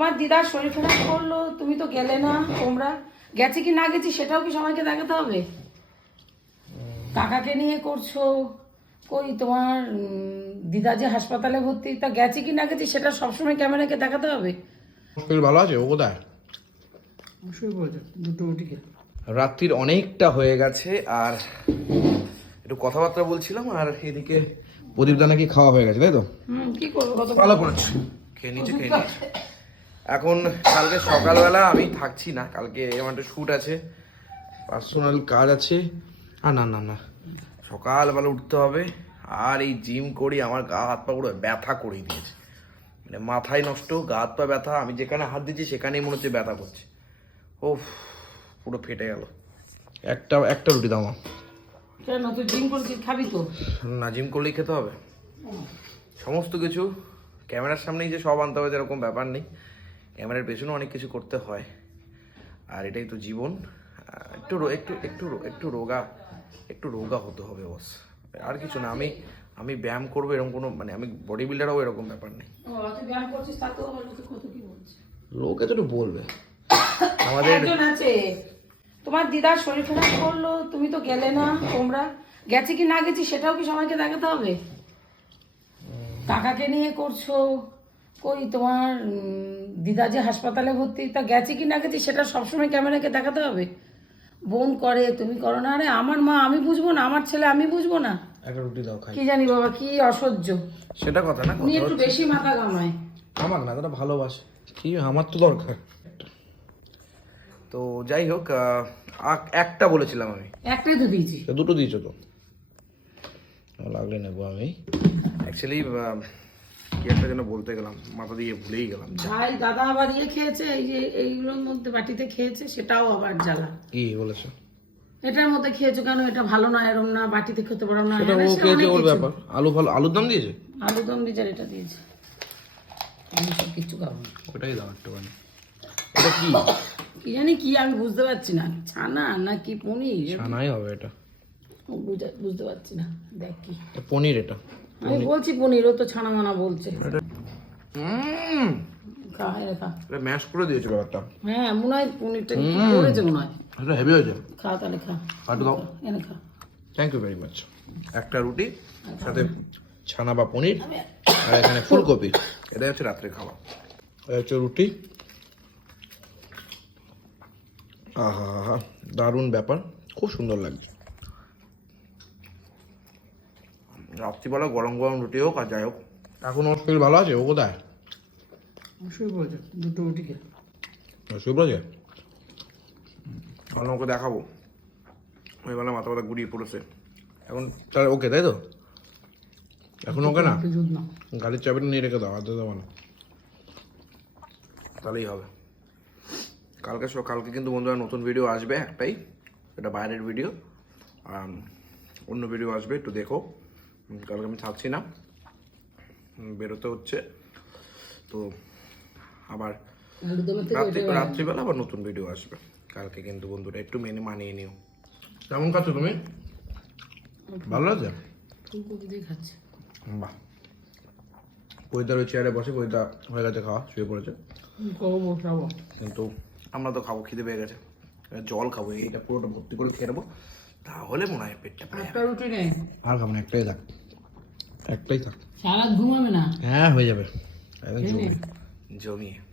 তোমার দিদার শরীর খারাপ করল তুমি তো গেলে না তোমরা গেছে কি না গেছি সেটাও কি সবাইকে দেখাতে হবে? কাকাকে নিয়ে করছ কই তোমার দিদা যে হাসপাতালে ভর্তি তা গেছে কি না গেছি সেটা সবসময় ক্যামেরাকে দেখাতে হবে? শরীর ভালো আছে? ও কোথায়? দুটো উঠিকে রাত্রির অনেকটা হয়ে গেছে আর একটু কথাবার্তা বলছিলাম আর এদিকে প্রদীপদা নাকি খাওয়া হয়ে গেছে তাই তো? হুম কি করব? ভালো করেছে খেয়ে নিচ্ছে খেয়ে নিচ্ছে এখন কালকে সকালবেলা আমি থাকছি না কালকে আমার একটা শ্যুট আছে পার্সোনাল কাজ আছে। আর না না না সকালবেলা উঠতে হবে আর এই জিম করি আমার গা হাত পা পুরো ব্যথা করেই দিয়েছে। মানে মাথায় নষ্ট গা হাত পা ব্যথা আমি যেখানে হাত দিচ্ছি সেখানেই মনে হচ্ছে ব্যথা করছে। ও পুরো ফেটে গেল। একটা একটা রুটি দাও আমার কেন তুই জিম করছিস খাবি তো? না জিম করলেই খেতে হবে। সমস্ত কিছু ক্যামেরার সামনেই যে সব আনতে হবে এরকম ব্যাপার নেই। ক্যামেরার পেছনে অনেক কিছু করতে হয়। আর এটাই তো জীবন। একটু রো- একটু একটু রো- একটু রোগা একটু রোগা হতে হবে বস। আর কিছু না আমি আমি ব্যায়াম করব এরকম কোনো মানে আমি বডি বিল্ডারও এরকম ব্যাপার নেই। ও, তুই ব্যায়াম করছিস তাতেও আবার লোকে কত কি বলছে? লোকে তো একটু বলবে। আমাদের একজন আছে। তোমার দিদার শরীর খারাপ করল তুমি তো গেলে না তোমরা গেছে কি না গেছি সেটাও কি সবাইকে দেখাতে হবে? কাকাকে নিয়ে করছ? কই তোমার দিদা যে হাসপাতালে ভর্তি তা গেছে কি না গেছি সেটা সবসময় ক্যামেরাকে দেখাতে হবে। বোন করে তুমি করো না। আরে আমার মা আমি বুঝব না আমার ছেলে আমি বুঝব না। একটা রুটি দাও খাই। কি জানি বাবা কি অসহ্য। সেটা কথা না উনি একটু বেশি মাথা কামায় আমার না তারা ভালোবাসে। কি আমার তো দরকার। তো যাই হোক একটা বলেছিলাম আমি। একটাই তো দিয়েছি। দুটো দিয়েছ তো। লাগলে নেব আমি। অ্যাকচুয়ালি কি একটা যেন বলতে গেলাম মাথা দিয়ে ভুলেই গেলাম। ভাই দাদা আবার ইয়ে খেয়েছে এই যে এইগুলোর মধ্যে বাটিতে খেয়েছে সেটাও আবার জ্বালা। কি বলেছ? এটার মধ্যে খেয়েছো কেন? এটা ভালো না এরম না বাটিতে খেতে পারো না সেটা ও খেয়েছে ওর ব্যাপার। আলু ভালো আলুর দাম দিয়েছে? আলু দম বিচার এটা দিয়েছে। আমি সব কিছু খাব। ওটাই দাও একটুখানি। এটা কি? কি জানি কি আমি বুঝতে পারছি না। ছানা না কি পনির? ছানাই হবে এটা। বুঝা- বুঝতে পারছি না। দেখ কি। পনির এটা। আমি বলছি পনির ও তো ছানা মানা বলছে। এটা ম্যাশ করে দিয়েছে ব্যাপারটা। হ্যাঁ মনে হয় পনিরটা করেছে মনে হয়। এটা হেভি হয়েছে। খা তাহলে খা। হাঁটু দাও। এনে খা। থ্যাংক ইউ ভেরি মাচ একটা রুটি সাথে ছানা বা পনির আর এখানে ফুলকপি। এটাই হচ্ছে রাত্রে খাওয়া। এটা হচ্ছে রুটি। আহা হা দারুণ ব্যাপার। খুব সুন্দর লাগছে। রাত্রিবেলা গরম গরম রুটি হোক আর যাই হোক। এখন ওর শরীর ভালো আছে? ও কোথায়? শুয়ে পড়েছে দুটো রুটি খেয়ে। শুয়ে পড়েছে এখন ওকে দেখাবো। ওই বেলা মাথা ব্যথা গুড়িয়ে পড়েছে। এখন তাহলে ওকে তাই তো? এখন ওকে না? গাড়ির চাবিটা নিয়ে রেখে দাও হাতে দেবো না। তাহলেই হবে। কালকে সব কালকে কিন্তু বন্ধুরা নতুন ভিডিও আসবে একটাই। এটা বাইরের ভিডিও অন্য ভিডিও আসবে একটু দেখো। কালকে আমি থাকছি না। বেরোতে হচ্ছে। তো আবার রাত্রি রাত্রিবেলা আবার নতুন ভিডিও আসবে। কালকে কিন্তু বন্ধুরা একটু মেনে মানিয়ে নিও। কেমন খাচ্ছ তুমি? ভালো আছে? বাহ। পৈতার ওই চেয়ারে বসে পৈতা হয়ে গেছে খাওয়া শুয়ে পড়েছে। কিন্তু আমরা তো খাব খিদে পেয়ে গেছে। জল খাব এইটা পুরোটা ভর্তি করে খেয়ে নেব। তাহলে মনে হয় পেটটা পেয়ে রুটি নেই। আর খাব না একটাই থাক। একটাই থাক। সারা ঘুমাবে না? হ্যাঁ হয়ে যাবে। একদম জমিয়ে। জমিয়ে।